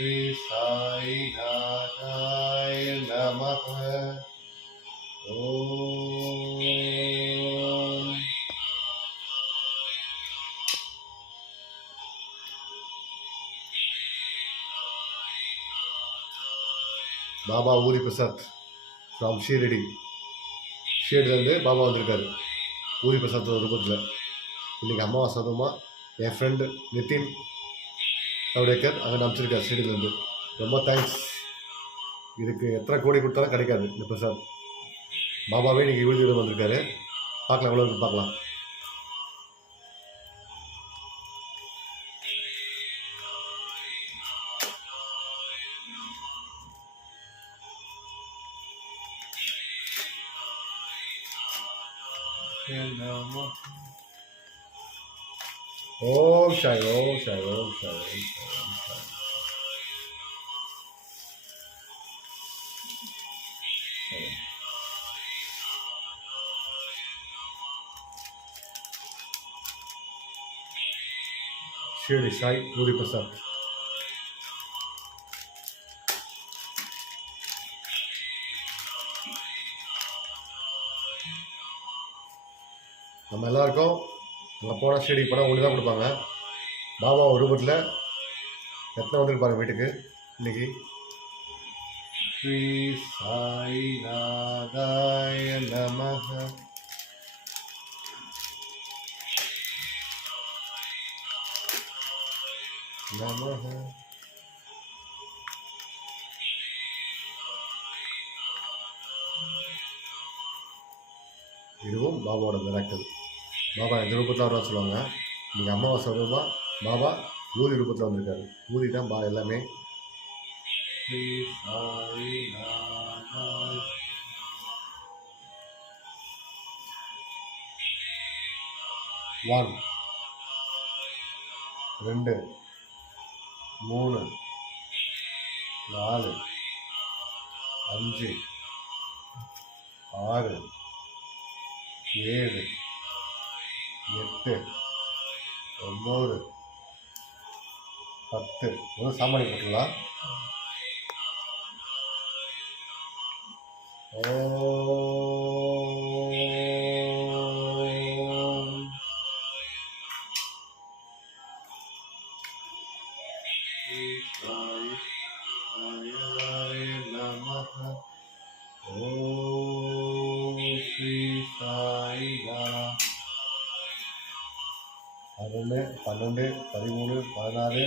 ஸ்ரீ சாய் நாதாய பாபா ஊரி பிரசாத் ஃப்ரம் ஷீரடி ஷீரடிலேருந்து பாபா வந்திருக்காரு ஊரி பிரசாத் ரூபத்தில் இன்றைக்கி அம்மாவாசை அதுவுமா என் ஃப்ரெண்டு நிதின் சவுடேக்கர் அங்கே அனுப்பிச்சிருக்காரு ஸ்டேடியிலேருந்து ரொம்ப தேங்க்ஸ் இதுக்கு எத்தனை கோடி கொடுத்தாலும் கிடைக்காது இந்த பிரசாத். பாபாவே இன்றைக்கி விழுந்து வந்திருக்காரு. பார்க்கலாம் எவ்வளோ இருக்கு பார்க்கலாம். ஓம் சாய் ஓம் சாய் ஓம் சாய் ஓம் சாய் ஓம் சாய் ஷிரடி சாய் பூரி பிரசாத் நம்ம எல்லாருக்கும் அங்கே போனால் ஷிரடி போனால் ஒன்று தான் கொடுப்பாங்க. பாபா ஒரு ரூபத்தில் எத்தனை வந்துருப்பாங்க வீட்டுக்கு? இன்னைக்கு? ஸ்ரீ சாய் நாதாய நமக. நமக. இதுவும் பாபாவோட மிராக்கள் பாபா எந்த ரூபத்தில் வருவா சொல்லுவாங்க? நீங்கள் அமாவாசை ரூபா பாபா ஊதி ரூபத்தில் வந்திருக்காரு. ஊதி தான் பா எல்லாமே. ஒன் ரெண்டு. மூணு. நாலு. அஞ்சு. ஆறு. ஏழு. எட்டு ஒம்பது பத்து. ஒரு சாமானி போட்டுடலாம். ஓம். சாய் சாயாய ஒன்று பன்னெண்டு பதிமூணு பதினாறு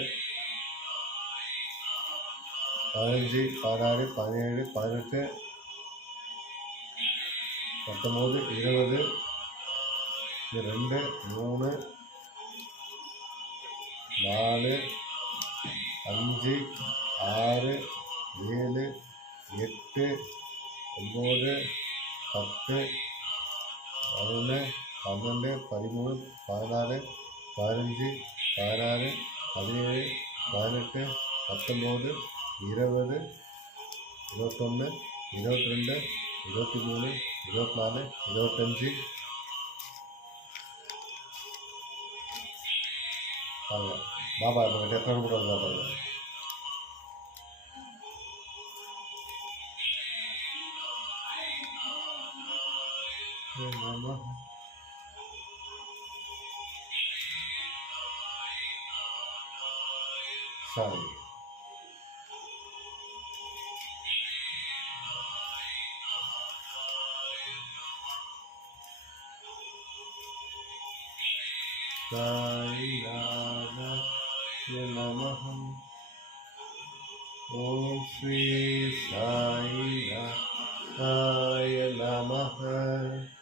பதினஞ்சு பதினாறு பதினேழு பதினெட்டு பத்தொம்போது இருபது ரெண்டு மூணு நாலு அஞ்சு ஆறு ஏழு எட்டு ஒம்பது பத்து பதினொன்று பன்னெண்டு பதிமூணு பதினாறு பதினஞ்சு பதினாறு பதினேழு பதினெட்டு பத்தொம்போது இருபது இருபத்தொன்று இருபத்தி ரெண்டு இருபத்தி மூணு இருபத்தி நாலு இருபத்தஞ்சி. ஆமாம் பாபா இப்போ எத்தனை கூட இருந்தா பாருங்க. ஆமா சாரி சாயிநாதாய நமः ஓம் ஸ்ரீ சாயிநாதாய நமः ஓம்